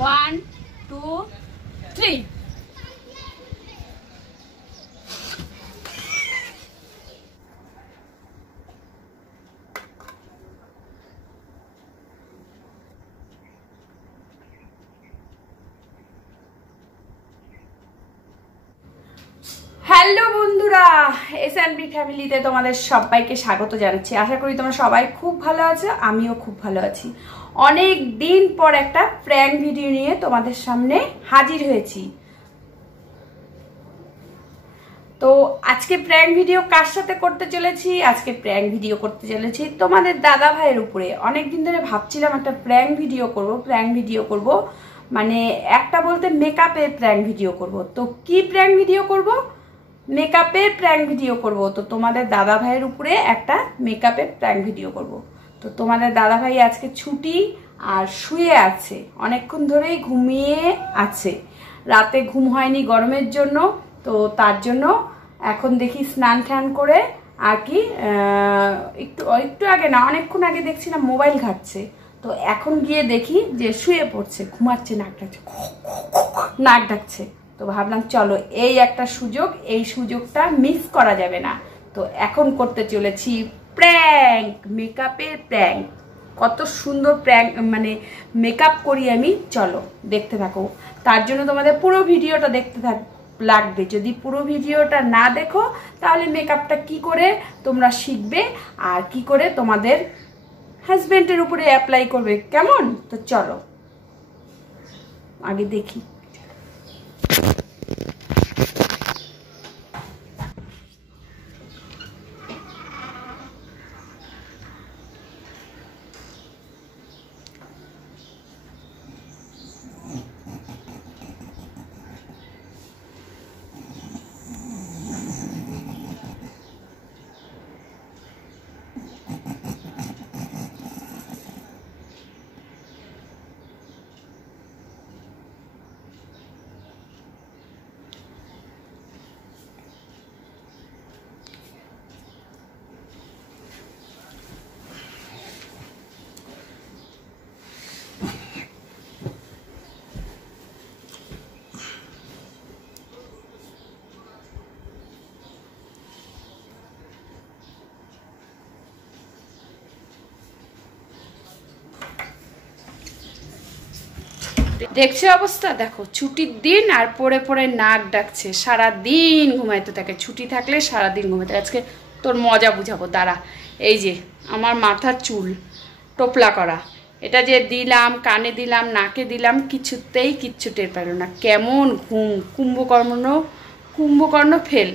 1 2 3 hello বন্ধুরা, SNB ফ্যামিলিতে তোমাদের সবাইকে স্বাগত জানাচ্ছি। আশা করি তোমরা সবাই খুব ভালো আছো, আমিও খুব ভালো আছি। অনেক দিন পর একটা প্র্যাঙ্ক ভিডিও নিয়ে তোমাদের সামনে হাজির হয়েছি। তো আজকে প্র্যাঙ্ক ভিডিও কার সাথে করতে চলেছি? আজকে প্র্যাঙ্ক ভিডিও করতে চলেছি তোমাদের দাদা ভাইয়ের উপরে। অনেকদিন ধরে ভাবছিলাম একটা প্র্যাঙ্ক ভিডিও করব, মানে একটা বলতে মেকআপের প্র্যাঙ্ক ভিডিও করব। তো কি প্র্যাঙ্ক ভিডিও করব? মেকআপের প্র্যাঙ্ক ভিডিও করব। তো তোমাদের দাদা ভাইয়ের উপরে একটা মেকআপের প্র্যাঙ্ক ভিডিও করব। তো তোমাদের দাদা ভাই আজকে ছুটি আর শুয়ে আছে, অনেকক্ষণ ধরেই ঘুমিয়ে আছে। রাতে ঘুম হয়নি গরমের জন্য, তো তার জন্য এখন দেখি স্নান টান করে আর কি একটু আগে না, অনেকক্ষণ আগে দেখছিলাম মোবাইল ঘাটছে। তো এখন গিয়ে দেখি যে শুয়ে পড়ছে, ঘুমাচ্ছে, নাক ডাকছে। তো ভাবলাম চলো এই একটা সুযোগ, এই সুযোগটা মিস করা যাবে না। তো এখন করতে চলেছি প্র্যাঙ্ক, মেকআপের প্র্যাঙ্ক। কত সুন্দর প্র্যাঙ্ক, মানে মেকআপ করি আমি, চলো দেখতে থাকো। তার জন্য তোমাদের পুরো ভিডিওটা দেখতে লাগবে। যদি পুরো ভিডিওটা না দেখো তাহলে মেকআপটা কি করে তোমরা শিখবে আর কি করে তোমাদের হাজবেন্ডের উপরে অ্যাপ্লাই করবে, কেমন? তো চলো আগে দেখি। দেখছো অবস্থা, দেখো ছুটির দিন আর পড়ে পড়ে নাক ডাকছে, সারাদিন ঘুমাইতে থাকে। ছুটি থাকলে সারাদিন ঘুমাইতে থাকে। আজকে তোর মজা বুঝাবো, দাঁড়া। এই যে আমার মাথার চুল টোপলা করা, এটা যে দিলাম, কানে দিলাম, নাকে দিলাম, কিছুতেই কিচ্ছু টের পেল না। কেমন ঘুম, কুম্ভকর্ণ ফেল।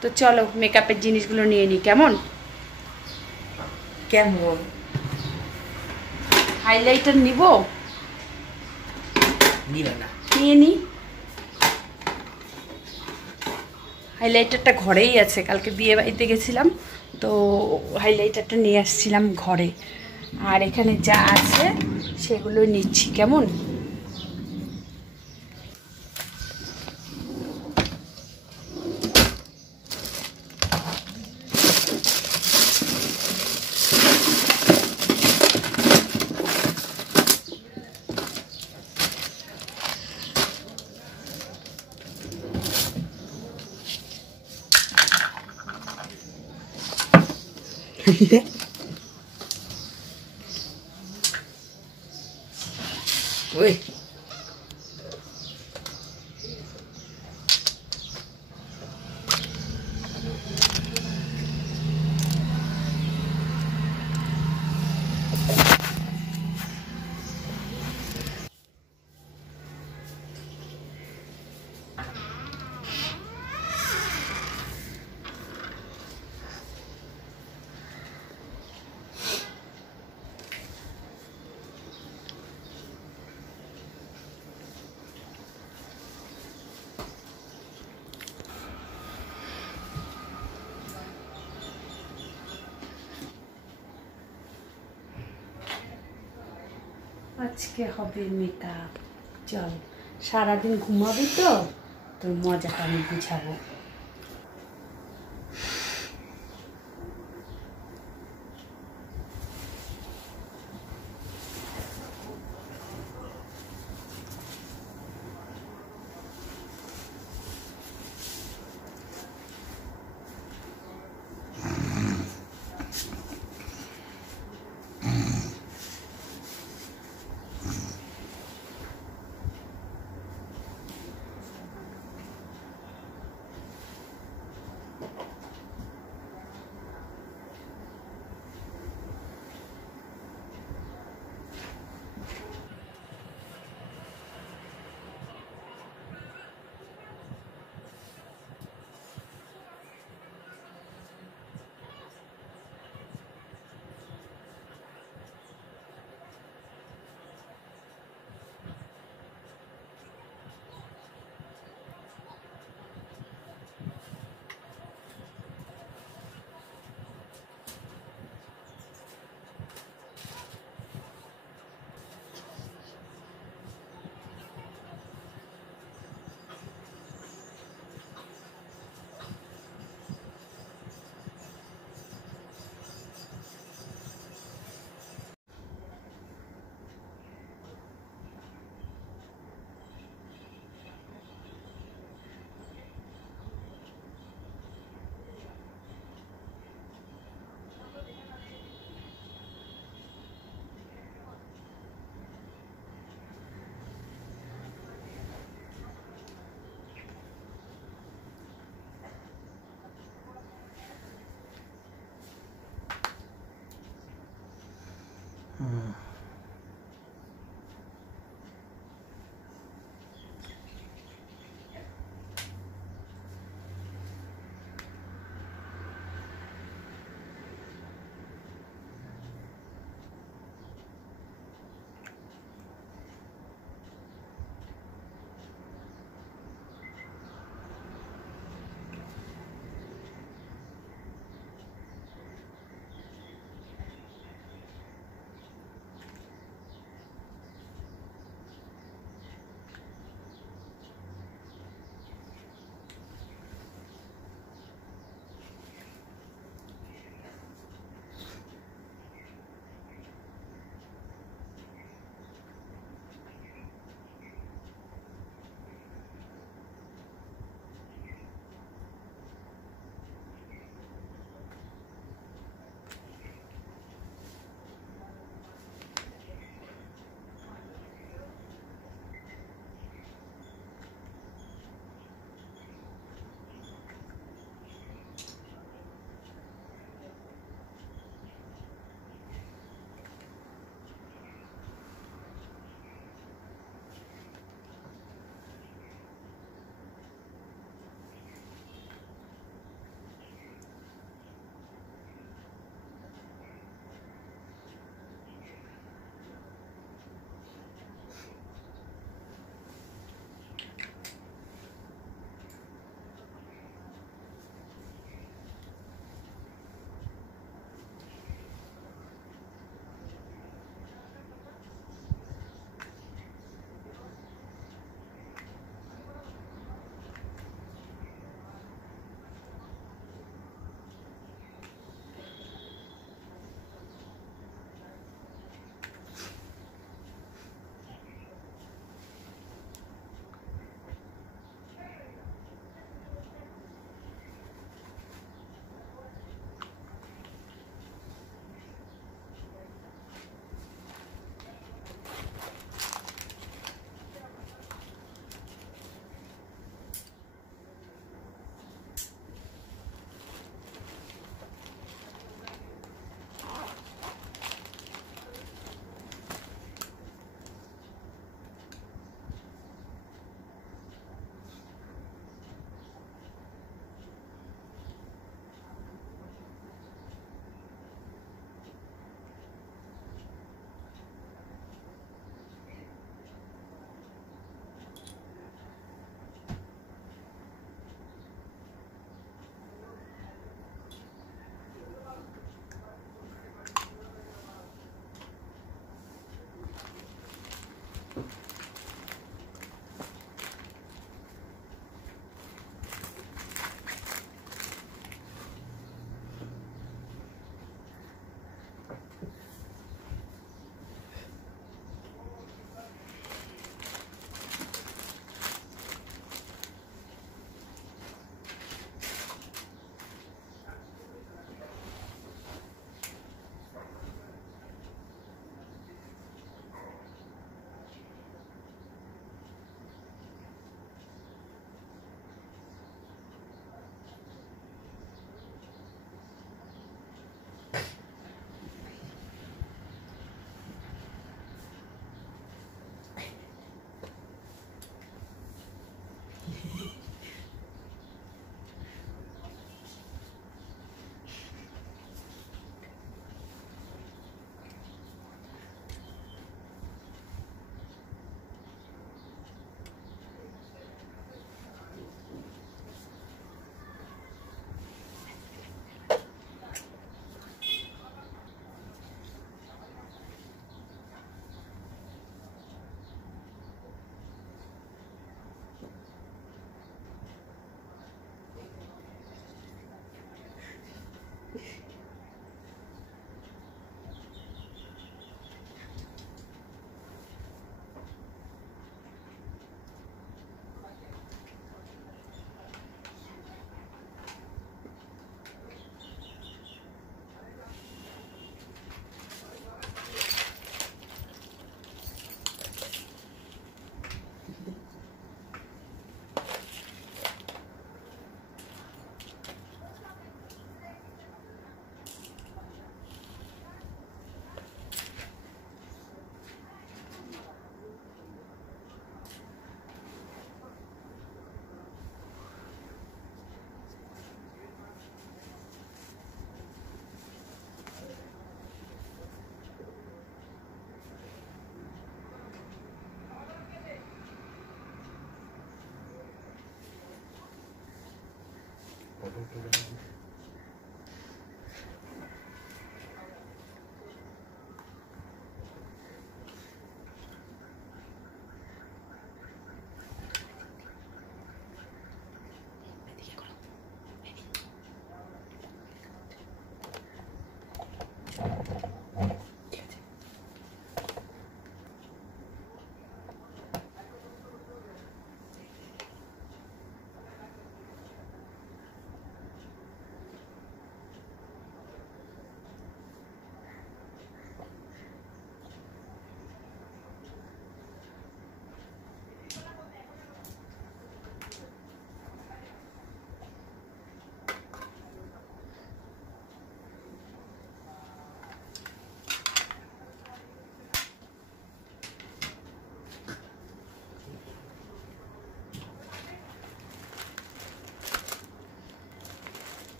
তো চলো মেকআপের জিনিসগুলো নিয়ে নি। কেমন হাইলাইটার নিব, নিয়ে নি। হাইলাইটারটা ঘরেই আছে, কালকে বিয়ে বাড়িতে গেছিলাম তো হাইলাইটারটা নিয়ে আসছিলাম ঘরে। আর এখানে যা আছে সেগুলো নিচ্ছি। কেমন? ওই আজকে হবে মেকআপ। চল, সারাদিন ঘুমাবি তো, তোর মজাটা আমি বুঝাবো।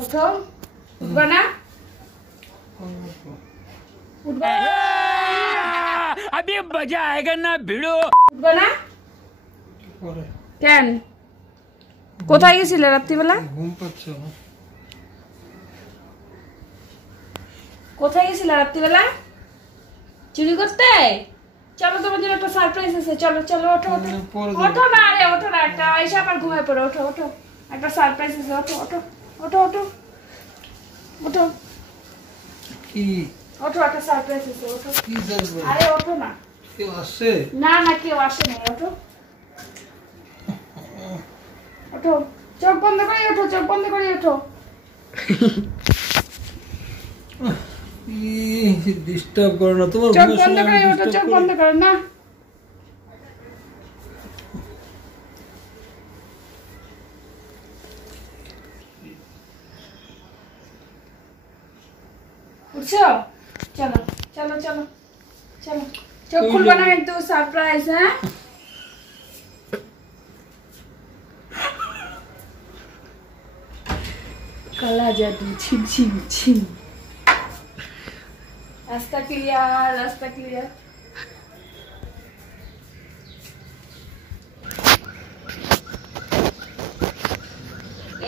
उठो उठबा ना उठबा अभी मजा आएगा ना भिड़ो उठबा ना কেন কোথায় গেছিলে রাত্রিবেলা ঘুম পাচ্ছে না কোথায় গেছিলে রাত্রিবেলা চুরি করতে চলো তোমার জন্য একটা সারপ্রাইজ আছে চলো চলো ওঠো ওঠো ওঠো না আরে ওঠো না একটা এসে আবার ঘুমিয়ে পড়ো ওঠো ওঠো একটা সারপ্রাইজ আছে ওঠো ওঠো ওঠো ওঠো ওঠো কি ওঠো একটা সারপ্রাইজ আছে ওঠো কি সারপ্রাইজ আরে ওঠো না কেউ আসে না না কেউ আসে না ওঠো ওঠো চোখ বন্ধ করে ওঠো চোখ বন্ধ করে ওঠো ডিস্টার্ব করো না তোমার চোখ বন্ধ করে ওঠো চোখ বন্ধ করো না উঠছো চলো চলো চলো চলো চোখ খুলবা না কিন্তু সারপ্রাইজ হ্যাঁ কালা জাদু ছিম ছিম ছিম রাস্তা ক্লিয়ার রাস্তা ক্লিয়ার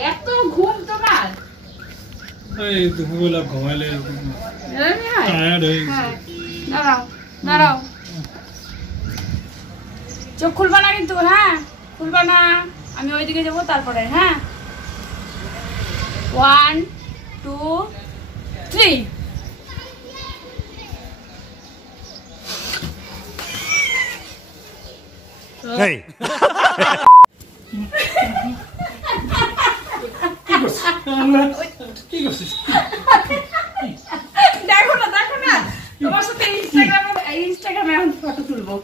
এত ঘুম তোমার এই দুপুরবেলা ঘুমাইলে টায়ার্ড হয়ে গেছে দাঁড়াও দাঁড়াও চোখ খুলবা না কিন্তু হ্যাঁ খুলবা না আমি ওইদিকে যাবো তারপরে হ্যাঁ 1 2 3 नहीं কি করছিস দেখো না তোমার সাথে ইনস্টাগ্রামে এখন ফটো তুলবো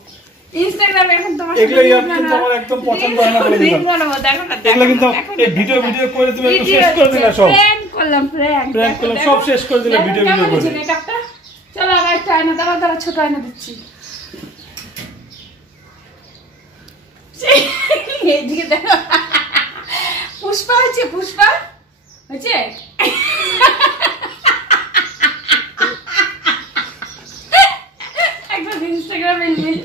ইনস্টাগ্রামে এখন তোমার সাথে এগুলো কিন্তু আমার একদম পছন্দ হয় না বলে দিলাম দেখো না এগুলো কিন্তু এই ভিডিও করে তুমি একটু শেষ করে দিলা সব প্র্যাঙ্ক করলাম প্র্যাঙ্ক করলাম সব শেষ করে দিলা ভিডিও করে মেকআপটা চলো আবার একটা আয়না দাঁড়া ছোট আয়না দিচ্ছি এইদিকে দেখো পুষ্পা হয়েছে একদম ইনস্টাগ্রামে রিল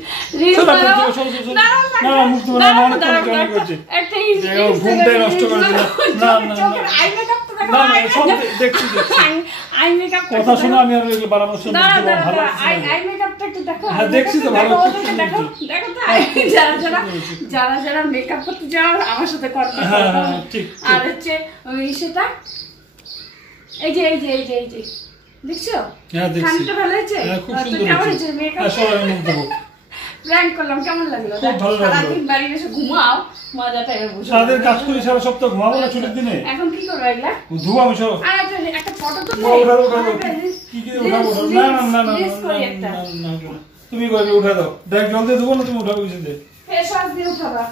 একটা ঘুমটাই নষ্ট করে দিলাম আই মেকআপ কথা শোনো আমি আর এগুলো বানানোর সময় ভালো আই মেকআপটা একটু দেখো হ্যাঁ দেখছি তো ভালো দেখো যারা মেকআপ করতে যাও আমার সাথে করতে ঠিক আর হচ্ছে ওই সেটা এই যে দেখছো হ্যাঁ দেখছি খানটা ভালো হয়েছে খুব সুন্দর কেমন হয়েছে হয়েছে মেকআপ সবাই মুগ্ধ হবো প্র্যাঙ্ক করলাম কেমন লাগলো খুব ভালো লাগলো সারাদিন বাড়ি এসে ঘুমাও মজাটা বুঝো সারাদিন কাজ করি সারা সপ্তাহ ঘুমাবো না ছুটির দিনে এখন কি করবো এগুলা ধুবো আমি সব আর একটা ফটো তো উঠাবো কি উঠাবো না তুমি করে উঠা দাও দেখ জল দিয়ে ধুবো না তুমি উঠাবো কিছু দিয়ে দিয়ে উঠাবা।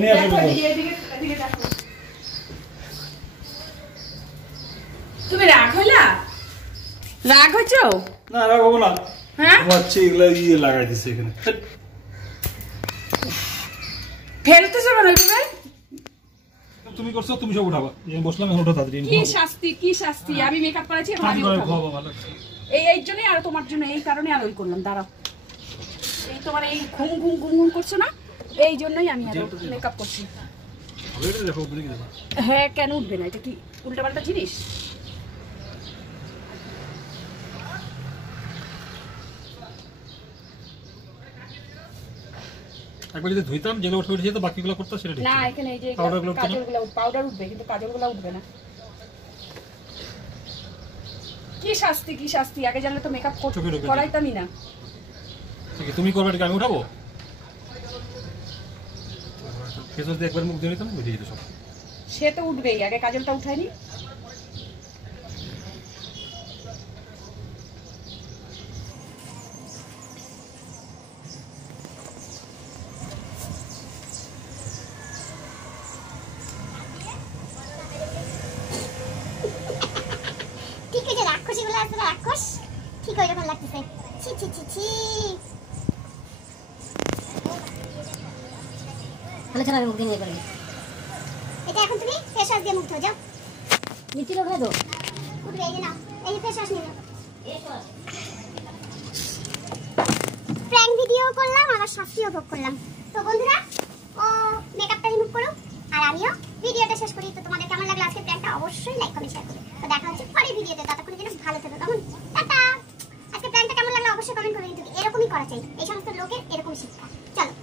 নিয়ে আসো দেখো, দেখো। এদিকে দেখো। তুমি রাগ হইলা? রাগ হইছো? না রাখবো না। হ্যাঁ, বাচ্চা এগুলা ইয়ে লাগাই দিছে এখানে। ফেলতেছো কেন এভাবে? তুমি করছো, তুমি সব উঠাবা। আমি বসলাম, এখন ওঠো তাড়াতাড়ি। কি শাস্তি, কি শাস্তি! আমি মেকআপ করেছি, এখন আমি উঠাবো। খাওয়াবো, ভালো লাগছে। এই জন্যই আর তোমার জন্য, এই কারণে আর ওই করলাম। দাঁড়াও, এই তোমার এই ঘুম ঘুম ঘুম ঘুম করছো না, এই জন্যই আমি আর মেকআপ করছি। ভালো করে দেখো, উপরে কি দেখো। হ্যাঁ, কেন উঠবে না? এটা কি উল্টাপাল্টা জিনিস? একবার যদি ধুইতাম, যেগুলো উঠে উঠে যেত, বাকিগুলো করতাম, সেটা ঠিক না, ছিল। এখানে এই যে পাউডারগুলো উঠতো না? কাজলগুলো, পাউডার উঠবে কিন্তু কাজলগুলো উঠবে না। কি শাস্তি, কি শাস্তি! আগে জানলে তো মেকআপ চোখে ঢোকে। করাইতামই না। ঠিক আছে, তুমি করবে, এটাকে আমি উঠাবো। ফেস ওয়াশ দিয়ে একবার মুখ ধুয়ে নিতাম, বুঝে যেত সব। সে তো উঠবেই, আগে কাজলটা উঠায়নি। ঠিক আছে, রাক্ষসীগুলো আছে, রাক্ষস ঠিক ওই রকম লাগতেছে। ছি ছি ছি ছি। আমি চলো, আমি মুখ দিয়ে নিয়ে করবি। এটা এখন তুমি ফেস ওয়াশ দিয়ে মুখ ধো, যাও। লিচির ওখানে তো উঠবে, এই যে নাও, এই যে ফেস ওয়াশ নিয়ে নাও। প্র্যাঙ্ক ভিডিও করলাম, আবার শাস্তিও ভোগ করলাম। তো বন্ধুরা, ও মেকআপটা রিমুভ করো, আর আমিও ভিডিওটা শেষ করি। তো তোমাদের কেমন লাগলো আজকে প্র্যাঙ্কটা অবশ্যই লাইক কমেন্ট শেয়ার করো। তো দেখা হচ্ছে পরের ভিডিওতে, ততক্ষণ যেন ভালো থেকো, কেমন? টাটা। আজকে প্র্যাঙ্কটা কেমন লাগলো অবশ্যই কমেন্ট করে, কিন্তু এরকমই করা চাই, এই সমস্ত লোকের এরকম শিক্ষা। চলো।